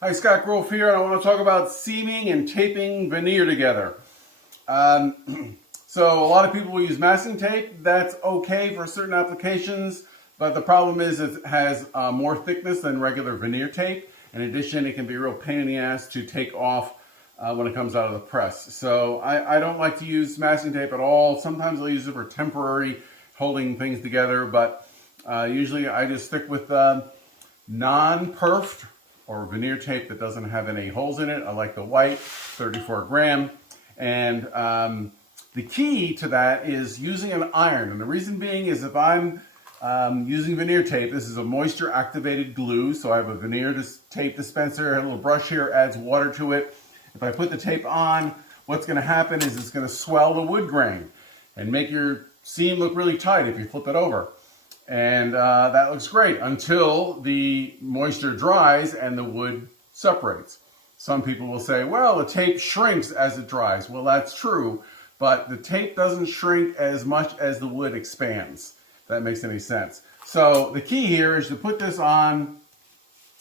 Hi, Scott Grove here, and I want to talk about seaming and taping veneer together. So a lot of people will use masking tape. That's okay for certain applications, but the problem is it has more thickness than regular veneer tape. In addition, it can be a real pain in the ass to take off when it comes out of the press. So I don't like to use masking tape at all. Sometimes I'll use it for temporary holding things together, but usually I just stick with non-perfed or veneer tape that doesn't have any holes in it. I like the white, 34 gram. And the key to that is using an iron. And the reason being is if I'm using veneer tape, this is a moisture activated glue. So I have a veneer tape dispenser, a little brush here, adds water to it. If I put the tape on, what's gonna happen is it's gonna swell the wood grain and make your seam look really tight if you flip it over. And that looks great until the moisture dries and the wood separates. Some people will say, well, the tape shrinks as it dries. Well, that's true, but the tape doesn't shrink as much as the wood expands, if that makes any sense. So the key here is to put this on.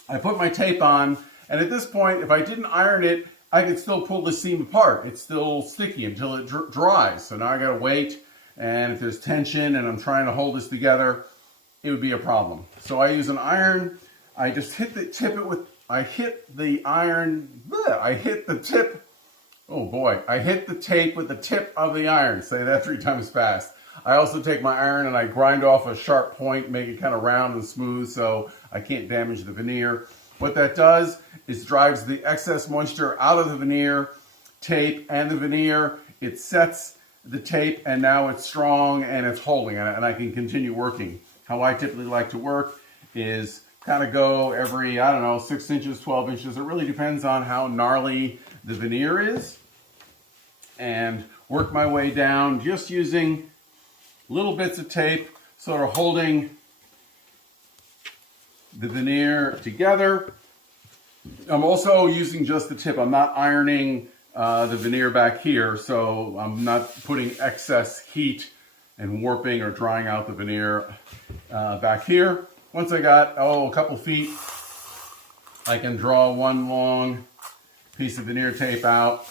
I put my tape on, and at this point, if I didn't iron it, I could still pull the seam apart. It's still sticky until it dries. So now I gotta wait, and if there's tension and I'm trying to hold this together, it would be a problem. So I use an iron. I just hit the tip I hit the tape with the tip of the iron. Say that 3 times fast. I also take my iron and I grind off a sharp point, make it kind of round and smooth so I can't damage the veneer. What that does is drives the excess moisture out of the veneer tape and the veneer. It sets the tape and now it's strong and it's holding and I can continue working. How I typically like to work is kind of go every, 6 inches, 12 inches. It really depends on how gnarly the veneer is. And work my way down just using little bits of tape, sort of holding the veneer together. I'm also using just the tip. I'm not ironing the veneer back here, so I'm not putting excess heat and warping or drying out the veneer back here. Once I got, a couple feet, I can draw one long piece of veneer tape out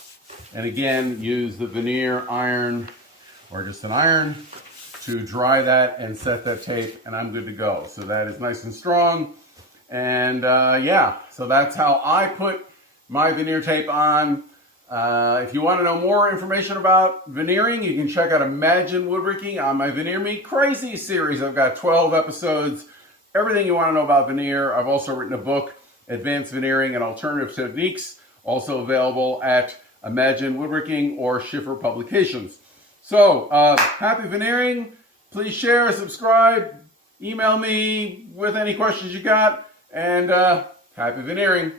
and again use the veneer iron or just an iron to dry that and set that tape and I'm good to go. So that is nice and strong. And yeah, so that's how I put my veneer tape on. If you want to know more information about veneering, you can check out Imagine Woodworking on my Veneer Me Crazy series. I've got 12 episodes, everything you want to know about veneer. I've also written a book, Advanced Veneering and Alternative Techniques, also available at Imagine Woodworking or Schiffer Publications. So, happy veneering. Please share, subscribe, email me with any questions you got, and happy veneering.